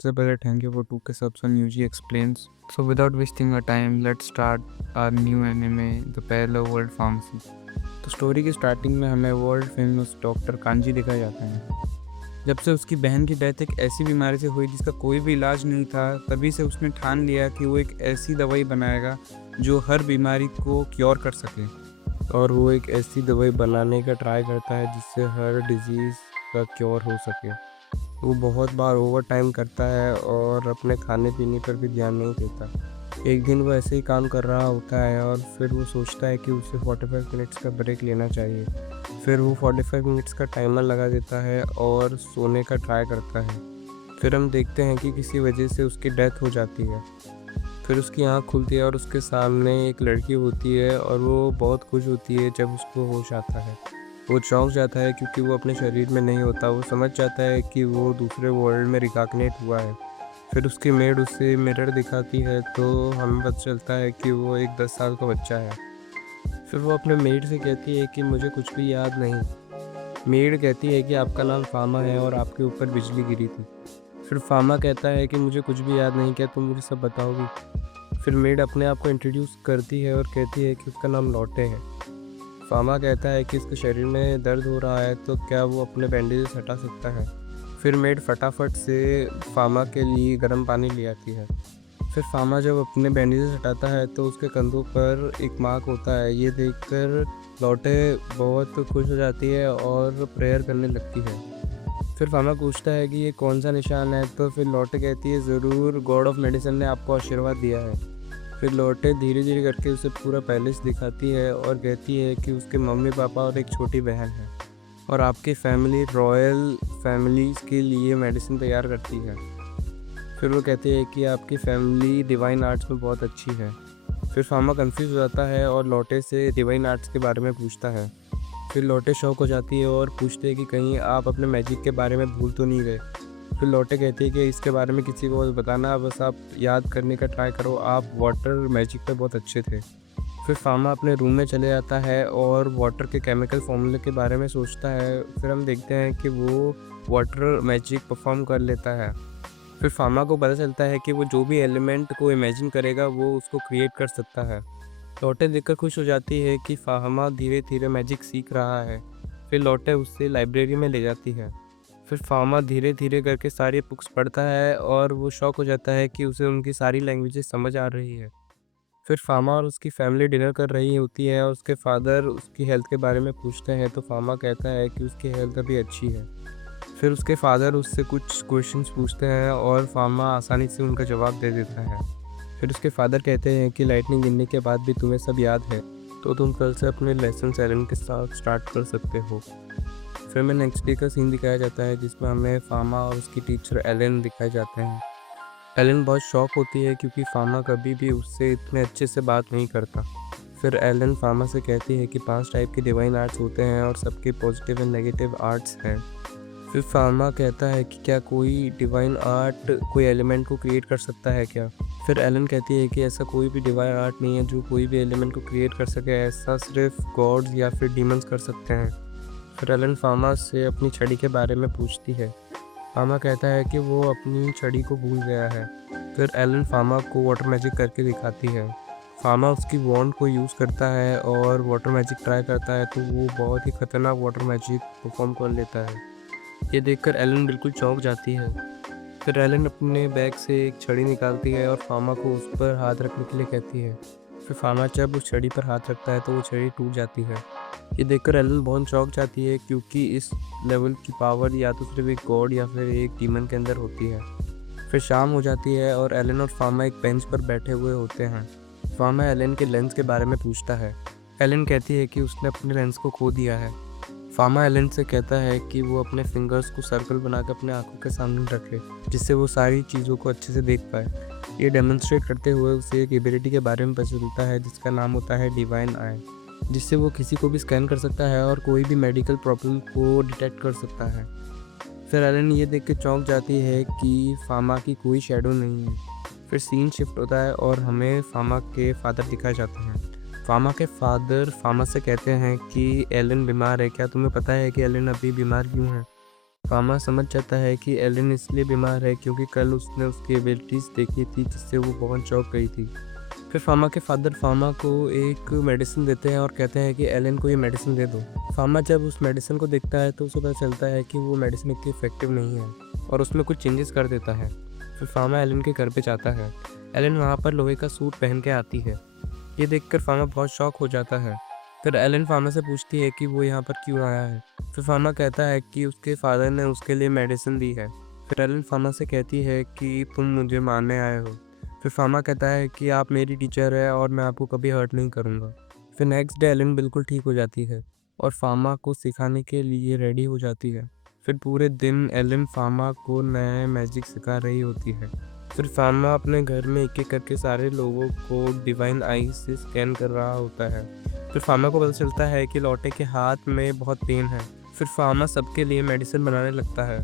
सबसे पहले thank you for 2 K subs on UG explains. So without wasting a time let's start our new anime the parallel world pharmacy. तो story की starting में हमें world famous doctor kanji दिखाया जाता है। जब से उसकी बहन की डेथ एक ऐसी बीमारी से हुई जिसका कोई भी इलाज नहीं था, तभी से उसने ठान लिया कि वो एक ऐसी दवाई बनाएगा जो हर बीमारी को क्योर कर सके। और वो एक ऐसी दवाई बनाने का ट्राई करता है जिससे हर डिजीज़ का क्योर हो सके। वो बहुत बार ओवर टाइम करता है और अपने खाने पीने पर भी ध्यान नहीं देता। एक दिन वो ऐसे ही काम कर रहा होता है और फिर वो सोचता है कि उसे 45 मिनट्स का ब्रेक लेना चाहिए। फिर वो 45 मिनट्स का टाइमर लगा देता है और सोने का ट्राई करता है। फिर हम देखते हैं कि किसी वजह से उसकी डेथ हो जाती है। फिर उसकी आँख खुलती है और उसके सामने एक लड़की होती है और वो बहुत खुश होती है जब उसको होश आता है। वो चौंक जाता है क्योंकि वो अपने शरीर में नहीं होता। वो समझ जाता है कि वो दूसरे वर्ल्ड में रिकॉग्नाइज हुआ है। फिर उसकी मेड उसे मिरर दिखाती है तो हमें पता चलता है कि वो एक 10 साल का बच्चा है। फिर वो अपने मेड से कहती है कि मुझे कुछ भी याद नहीं। मेड कहती है कि आपका नाम फामा है और आपके ऊपर बिजली गिरी थी। फिर फामा कहता है कि मुझे कुछ भी याद नहीं, क्या तुम मुझे सब बताओगी? फिर मेड अपने आप को इंट्रोड्यूस करती है और कहती है कि उसका नाम लॉटे है। फामा कहता है कि उसके शरीर में दर्द हो रहा है तो क्या वो अपने बैंडेजेस हटा सकता है। फिर मेड फटाफट से फामा के लिए गर्म पानी ले आती है। फिर फामा जब अपने बैंडेजेस हटाता है तो उसके कंधों पर एक मार्क होता है। ये देखकर लॉटे बहुत खुश हो जाती है और प्रेयर करने लगती है। फिर फामा पूछता है कि ये कौन सा निशान है, तो फिर लॉटे कहती है ज़रूर गॉड ऑफ मेडिसिन ने आपको आशीर्वाद दिया है। फिर लॉटे धीरे धीरे करके उसे पूरा पैलेस दिखाती है और कहती है कि उसके मम्मी पापा और एक छोटी बहन है और आपकी फैमिली रॉयल फैमिलीज़ के लिए मेडिसिन तैयार करती है। फिर वो कहती है कि आपकी फैमिली डिवाइन आर्ट्स में बहुत अच्छी है। फिर फामा कंफ्यूज हो जाता है और लॉटे से डिवाइन आर्ट्स के बारे में पूछता है। फिर लॉटे शॉक हो जाती है और पूछते हैं कि कहीं आप अपने मैजिक के बारे में भूल तो नहीं गए। फिर लॉटे कहती है कि इसके बारे में किसी को मत बताना, बस आप याद करने का ट्राई करो, आप वाटर मैजिक पे बहुत अच्छे थे। फिर फामा अपने रूम में चले जाता है और वाटर के केमिकल फॉर्मूले के बारे में सोचता है। फिर हम देखते हैं कि वो वाटर मैजिक परफॉर्म कर लेता है। फिर फामा को पता चलता है कि वो जो भी एलिमेंट को इमेजिन करेगा वो उसको क्रिएट कर सकता है। लॉटे देखकर खुश हो जाती है कि फाहमा धीरे धीरे मैजिक सीख रहा है। फिर लॉटे उसे लाइब्रेरी में ले जाती है। फिर फाहमा धीरे धीरे करके सारी बुक्स पढ़ता है और वो शॉक हो जाता है कि उसे उनकी सारी लैंग्वेजेस समझ आ रही है। फिर फामा और उसकी फैमिली डिनर कर रही होती है और उसके फादर उसकी हेल्थ के बारे में पूछते हैं तो फामा कहता है कि उसकी हेल्थ अभी अच्छी है। फिर उसके फादर उससे कुछ क्वेश्चंस पूछते हैं और फामा आसानी से उनका जवाब दे देता है। फिर उसके फादर कहते हैं कि लाइटनिंग गिरने के बाद भी तुम्हें सब याद है, तो तुम कल से अपने लेसन एलन के साथ स्टार्ट कर सकते हो। फिर में नेक्स्ट डे का सीन दिखाया जाता है जिसमें हमें फामा और उसकी टीचर एलन दिखाए जाते हैं। एलन बहुत शॉक होती है क्योंकि फामा कभी भी उससे इतने अच्छे से बात नहीं करता। फिर एलन फामा से कहती है कि 5 टाइप के डिवाइन आर्ट्स होते हैं और सबके पॉजिटिव एंड नेगेटिव आर्ट्स हैं। फिर फार्मा कहता है कि क्या कोई डिवाइन आर्ट कोई एलिमेंट को क्रिएट कर सकता है क्या? फिर एलन कहती है कि ऐसा कोई भी डिवाइन आर्ट नहीं है जो कोई भी एलिमेंट को क्रिएट कर सके, ऐसा सिर्फ गॉड्स या फिर डीमंस कर सकते हैं। फिर एलन फार्मा से अपनी छड़ी के बारे में पूछती है। फार्मा कहता है कि वो अपनी छड़ी को भूल गया है। फिर एलन फार्मा को वाटर मैजिक करके दिखाती है। फार्मा उसकी वॉन्ड को यूज़ करता है और वाटर मैजिक ट्राई करता है तो वो बहुत ही खतरनाक वाटर मैजिक परफॉर्म कर लेता है। ये देखकर एलन बिल्कुल चौंक जाती है। फिर एलन अपने बैग से एक छड़ी निकालती है और फार्मा को उस पर हाथ रखने के लिए कहती है। फिर फार्मा जब उस छड़ी पर हाथ रखता है तो वो छड़ी टूट जाती है। ये देखकर एलन बहुत चौंक जाती है क्योंकि इस लेवल की पावर या तो सिर्फ एक गॉड या फिर एक डीमन के अंदर होती है। फिर शाम हो जाती है और एलन और फार्मा एक बेंच पर बैठे हुए होते हैं। फार्मा एलन के लेंस के बारे में पूछता है। एलन कहती है कि उसने अपने लेंस को खो दिया है। फार्मा एलन से कहता है कि वो अपने फिंगर्स को सर्कल बनाकर अपने आंखों के सामने रखे जिससे वो सारी चीज़ों को अच्छे से देख पाए। ये डेमोन्स्ट्रेट करते हुए उसे एक एबिलिटी के बारे में पता चलता है जिसका नाम होता है डिवाइन आई, जिससे वो किसी को भी स्कैन कर सकता है और कोई भी मेडिकल प्रॉब्लम को डिटेक्ट कर सकता है। फिर एलन ये देख के चौंक जाती है कि फार्मा की कोई शेडो नहीं है। फिर सीन शिफ्ट होता है और हमें फार्मा के फादर दिखाए जाते हैं। फार्मा के फादर फार्मा से कहते हैं कि एलन बीमार है, क्या तुम्हें पता है कि एलन अभी बीमार क्यों है? फार्मा समझ जाता है कि एलन इसलिए बीमार है क्योंकि कल उसने उसकी एबिलिटीज़ देखी थी जिससे वो बहुत चौंक गई थी। फिर फार्मा के फादर फार्मा को एक मेडिसिन देते हैं और कहते हैं कि एलन को ये मेडिसिन दे दो। फार्मा जब उस मेडिसिन को देखता है तो उसे पता चलता है कि वो मेडिसिन इतनी इफेक्टिव नहीं है और उसमें कुछ चेंजेस कर देता है। फिर फार्मा एलन के घर पे जाता है। एलन वहाँ पर लोहे का सूट पहन के आती है। ये देखकर फार्मा बहुत शॉक हो जाता है। फिर एलन फार्मा से पूछती है कि वो यहाँ पर क्यों आया है। फिर फार्मा कहता है कि उसके फादर ने उसके लिए मेडिसिन दी है। फिर एलन फार्मा से कहती है कि तुम मुझे मारने आए हो। फिर फार्मा कहता है कि आप मेरी टीचर है और मैं आपको कभी हर्ट नहीं करूँगा। फिर नेक्स्ट डे एलन बिल्कुल ठीक हो जाती है और फार्मा को सिखाने के लिए रेडी हो जाती है। फिर पूरे दिन एलन फार्मा को नए मैजिक सिखा रही होती है। फिर फार्मा अपने घर में एक एक करके सारे लोगों को डिवाइन आईज से स्कैन कर रहा होता है। फिर फार्मा को पता चलता है कि लौटे के हाथ में बहुत पेन है। फिर फार्मा सबके लिए मेडिसिन बनाने लगता है।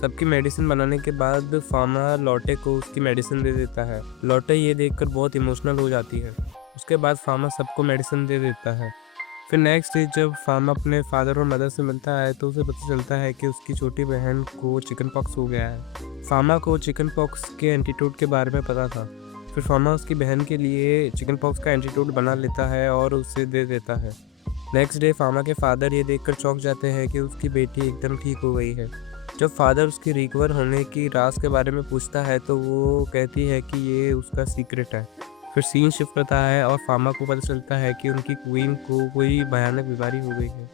सबकी मेडिसिन बनाने के बाद फार्मा लौटे को उसकी मेडिसिन दे देता है। लौटे ये देखकर बहुत इमोशनल हो जाती है। उसके बाद फार्मा सबको मेडिसिन दे देता है। फिर नेक्स्ट डे जब फार्मा अपने फादर और मदर से मिलता है तो उसे पता चलता है कि उसकी छोटी बहन को चिकन पॉक्स हो गया है। फार्मा को चिकन पॉक्स के एंटीट्यूड के बारे में पता था। फिर फार्मा उसकी बहन के लिए चिकन पॉक्स का एंटीट्यूड बना लेता है और उसे दे देता है। नेक्स्ट डे फार्मा के फादर ये देखकर चौंक जाते हैं कि उसकी बेटी एकदम ठीक हो गई है। जब फादर उसकी रिकवर होने की राज के बारे में पूछता है तो वो कहती है कि ये उसका सीक्रेट है। फिर सीन शिफ्ट होता है और फार्मा को पता चलता है कि उनकी क्वीन को कोई भयानक बीमारी हो गई है।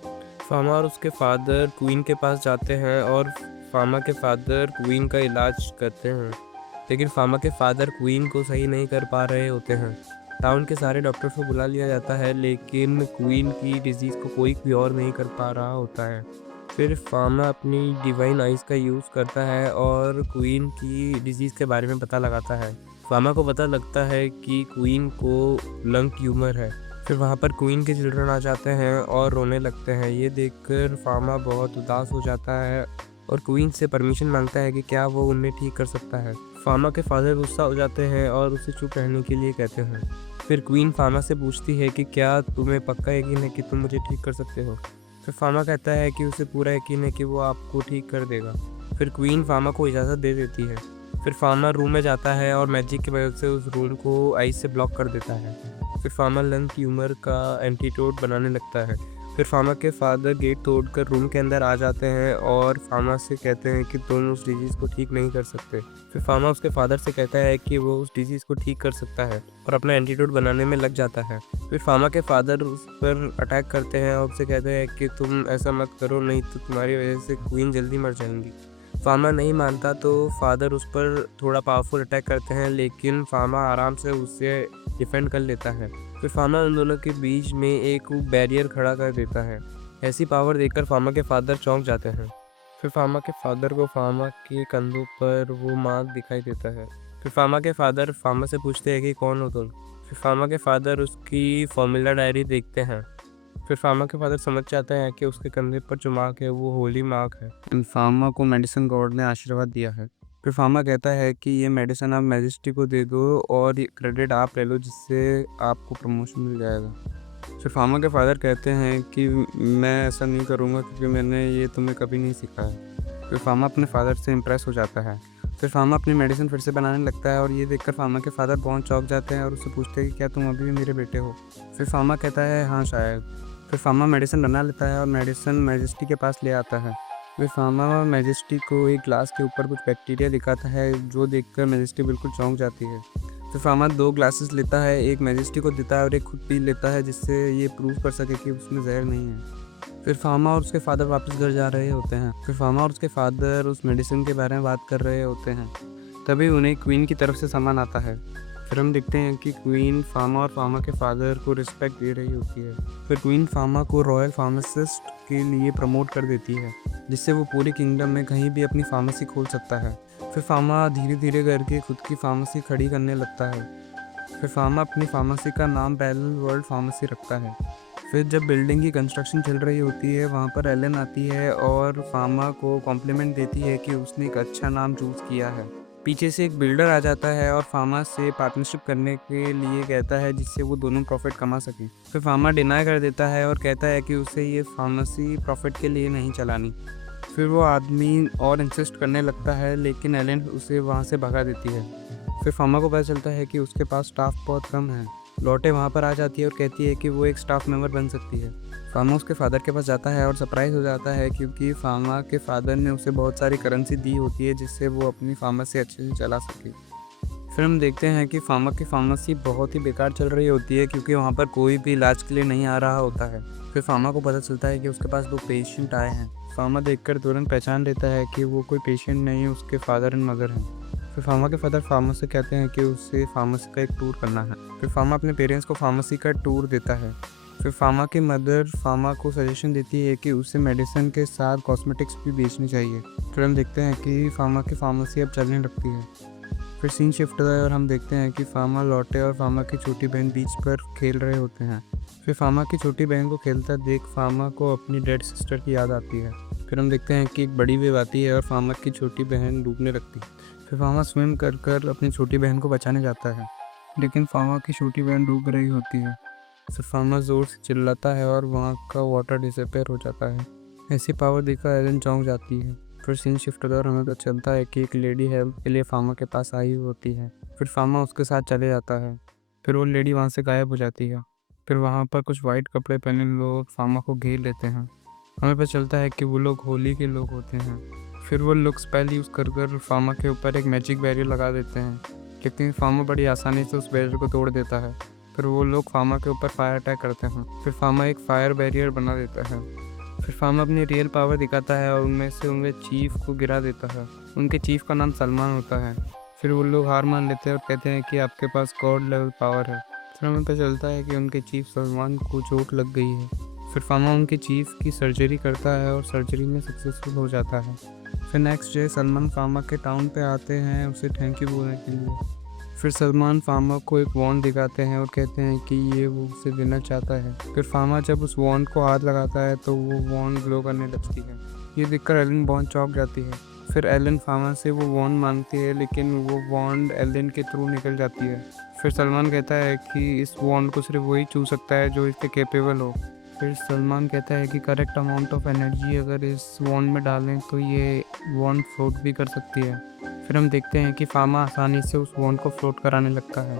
फार्मा और उसके फादर क्वीन के पास जाते हैं और फार्मा के फादर क्वीन का इलाज करते हैं, लेकिन फार्मा के फादर क्वीन को सही नहीं कर पा रहे होते हैं। टाउन के सारे डॉक्टर्स को बुला लिया जाता है लेकिन क्वीन की डिजीज़ को कोई क्योर नहीं कर पा रहा होता है। फिर फार्मा अपनी डिवाइन आइज़ का यूज़ करता है और क्वीन की डिजीज़ के बारे में पता लगाता है। फार्मा को पता लगता है कि क्वीन को लंग ट्यूमर है। फिर वहाँ पर क्वीन के चिल्ड्रन आ जाते हैं और रोने लगते हैं। ये देखकर फार्मा बहुत उदास हो जाता है और क्वीन से परमिशन मांगता है कि क्या वो उन्हें ठीक कर सकता है। फार्मा के फादर गुस्सा हो जाते हैं और उसे चुप रहने के लिए कहते हैं। फिर क्वीन फार्मा से पूछती है कि क्या तुम्हें पक्का यकीन है कि तुम मुझे ठीक कर सकते हो। फिर फार्मा कहता है कि उसे पूरा यकीन है कि वो आपको ठीक कर देगा। फिर क्वीन फार्मा को इजाज़त दे देती है। फिर फार्मा रूम में जाता है और मैजिक की मदद से उस रूम को आइस से ब्लॉक कर देता है। फिर फार्मा लंग ट्यूमर का एंटीडोट बनाने लगता है। फिर फार्मा के फादर गेट तोड़कर रूम के अंदर आ जाते हैं और फार्मा से कहते हैं कि तुम उस डिजीज़ को ठीक नहीं कर सकते। फिर फार्मा उसके फादर से कहता है कि वो उस डिजीज़ को ठीक कर सकता है और अपना एंटीडोट बनाने में लग जाता है। फिर फार्मा के फादर उस पर अटैक करते हैं और उससे कहते हैं कि तुम ऐसा मत करो, नहीं तो तुम्हारी वजह से क्वीन जल्दी मर जाएंगी। फार्मा नहीं मानता तो फादर उस पर थोड़ा पावरफुल अटैक करते हैं, लेकिन फार्मा आराम से उससे डिफेंड कर लेता है। फिर फार्मा उन दोनों के बीच में एक बैरियर खड़ा कर देता है। ऐसी पावर देखकर फार्मा के फादर चौंक जाते हैं। फिर फार्मा के फादर को फार्मा के कंधों पर वो मार्क दिखाई देता है। फिर फार्मा के फादर फार्मा से पूछते हैं कि कौन हो तुम। फिर फार्मा के फादर उसकी फॉर्मूला डायरी देखते हैं। फिर फार्मा के फादर समझ जाते हैं कि उसके कंधे पर जो मार्क है वो होली मार्क है। फार्मा को मेडिसिन गॉड ने आशीर्वाद दिया है। फिर फार्मा कहता है कि ये मेडिसिन आप मैजेस्टी को दे दो और ये क्रेडिट आप ले लो, जिससे आपको प्रमोशन मिल जाएगा। फिर फार्मा के फादर कहते हैं कि मैं ऐसा नहीं करूँगा क्योंकि मैंने ये तुम्हें कभी नहीं सिखाया। फिर फार्मा अपने फादर से इम्प्रेस हो जाता है। फिर फार्मा अपनी मेडिसिन फिर से बनाने लगता है और ये देखकर फार्मा के फादर बहुत चौंक जाते हैं और उससे पूछते हैं कि क्या तुम अभी भी मेरे बेटे हो। फिर फार्मा कहता है हाँ शायद। फिर फार्मा मेडिसिन बना लेता है और मेडिसिन मैजेस्टी के पास ले आता है। फिर फार्मा मैजेस्टी को एक ग्लास के ऊपर कुछ बैक्टीरिया दिखाता है, जो देखकर मैजेस्टी बिल्कुल चौंक जाती है। फिर फार्मा 2 ग्लासेस लेता है, एक मैजेस्टी को देता है और एक खुद पी लेता है, जिससे ये प्रूव कर सके कि उसमें जहर नहीं है। फिर फार्मा और उसके फादर वापस घर जा रहे होते हैं। फिर फार्मा और उसके फादर उस मेडिसिन के बारे में बात कर रहे होते हैं, तभी उन्हें क्वीन की तरफ से सामान आता है। फिर हम देखते हैं कि क्वीन फार्मा और फार्मा के फादर को रिस्पेक्ट दे रही होती है। फिर क्वीन फार्मा को रॉयल फार्मासिस्ट के लिए प्रमोट कर देती है, जिससे वो पूरे किंगडम में कहीं भी अपनी फार्मेसी खोल सकता है। फिर फार्मा धीरे धीरे करके खुद की फार्मेसी खड़ी करने लगता है। फिर फार्मा अपनी फार्मेसी का नाम पैरेलल वर्ल्ड फार्मेसी रखता है। फिर जब बिल्डिंग की कंस्ट्रक्शन चल रही होती है, वहाँ पर एलन आती है और फार्मा को कॉम्प्लीमेंट देती है कि उसने एक अच्छा नाम चूज़ किया है। पीछे से एक बिल्डर आ जाता है और फार्मा से पार्टनरशिप करने के लिए कहता है, जिससे वो दोनों प्रॉफिट कमा सकें। फिर फार्मा डिनाई कर देता है और कहता है कि उसे ये फार्मेसी प्रॉफिट के लिए नहीं चलानी। फिर वो आदमी और इंसिस्ट करने लगता है, लेकिन एलन उसे वहाँ से भगा देती है। फिर फार्मा को पता चलता है कि उसके पास स्टाफ बहुत कम है। लॉटे वहाँ पर आ जाती है और कहती है कि वो एक स्टाफ मेंबर बन सकती है। फार्मा उसके फादर के पास जाता है और सरप्राइज हो जाता है, क्योंकि फार्मा के फादर ने उसे बहुत सारी करेंसी दी होती है जिससे वो अपनी फार्मेसी अच्छे से चला सके। फिर हम देखते हैं कि फार्मा की फार्मेसी बहुत ही बेकार चल रही होती है, क्योंकि वहाँ पर कोई भी इलाज के लिए नहीं आ रहा होता है। फिर फार्मा को पता चलता है कि उसके पास 2 पेशेंट आए हैं। फार्मा देखकर तुरंत पहचान लेता है कि वो कोई पेशेंट नहीं, उसके फादर एंड मदर हैं। फिर फार्मा के फादर फार्मा से कहते हैं कि उसे फार्मेसी का एक टूर करना है। फिर फार्मा अपने पेरेंट्स को फार्मेसी का टूर देता है। फिर फार्मा की मदर फार्मा को सजेशन देती है कि उसे मेडिसिन के साथ कॉस्मेटिक्स भी बेचनी चाहिए। फिर हम देखते हैं कि फार्मा की फार्मेसी अब चलने लगती है। फिर सीन शिफ्ट होता है और हम देखते हैं कि फार्मा, लॉटे और फार्मा की छोटी बहन बीच पर खेल रहे होते हैं। फिर फार्मा की छोटी बहन को खेलता देख फार्मा को अपनी डेड सिस्टर की याद आती है। फिर हम देखते हैं कि एक बड़ी वेव आती है और फार्मा की छोटी बहन डूबने लगती है। फिर फार्मा स्विम कर कर अपनी छोटी बहन को बचाने जाता है, लेकिन फार्मा की छोटी बहन डूब रही होती है। फिर फार्मा ज़ोर से चिल्लाता है और वहाँ का वाटर डिसअपेयर हो जाता है। ऐसी पावर देखकर एलन चौंक जाती है। फिर सीन शिफ्ट होता है और हमें पता चलता है कि एक लेडी हेल्प के लिए फार्मा के पास आई होती है। फिर फार्मा उसके साथ चले जाता है। फिर वो लेडी वहाँ से गायब हो जाती है। फिर वहाँ पर कुछ वाइट कपड़े पहने लोग फार्मा को घेर लेते हैं। हमें पता चलता है कि वो लोग होली के लोग होते हैं। फिर वो लोग स्पेल यूज़ कर कर फार्मा के ऊपर एक मैजिक बैरियर लगा देते हैं, लेकिन फार्मा बड़ी आसानी से उस बैरियर को तोड़ देता है। फिर वो लोग फार्मा के ऊपर फायर अटैक करते हैं। फिर फार्मा एक फायर बैरियर बना देता है। फिर फार्मा अपनी रियल पावर दिखाता है और उनमें से उनके चीफ को गिरा देता है। उनके चीफ का नाम सलमान होता है। फिर वो लोग हार मान लेते हैं और कहते हैं कि आपके पास गॉड लेवल पावर है। फिर हमें पता चलता है कि उनके चीफ सलमान को चोट लग गई है। फिर फार्मा उनके चीफ की सर्जरी करता है और सर्जरी में सक्सेसफुल हो जाता है। फिर नेक्स्ट डे सलमान फार्मा के टाउन पे आते हैं उसे थैंक यू बोलने के लिए। फिर सलमान फार्मा को एक वॉन्ड दिखाते हैं और कहते हैं कि ये वो उसे देना चाहता है। फिर फार्मा जब उस वॉन्ड को हाथ लगाता है तो वो वॉन्ड ग्लो करने लगती है। ये देखकर एलन बहुत चौंक जाती है। फिर एलन फार्मा से वो वॉन्ड मांगती है, लेकिन वो वॉन्ड एलन के थ्रू निकल जाती है। फिर सलमान कहता है कि इस वॉन्ड को सिर्फ वही छू सकता है जो इसके कैपेबल हो। फिर सलमान कहता है कि करेक्ट अमाउंट ऑफ एनर्जी अगर इस वॉन्ड में डालें तो ये वॉन्ड फ्लोट भी कर सकती है। फिर हम देखते हैं कि फार्मा आसानी से उस वॉन्ड को फ्लोट कराने लगता है।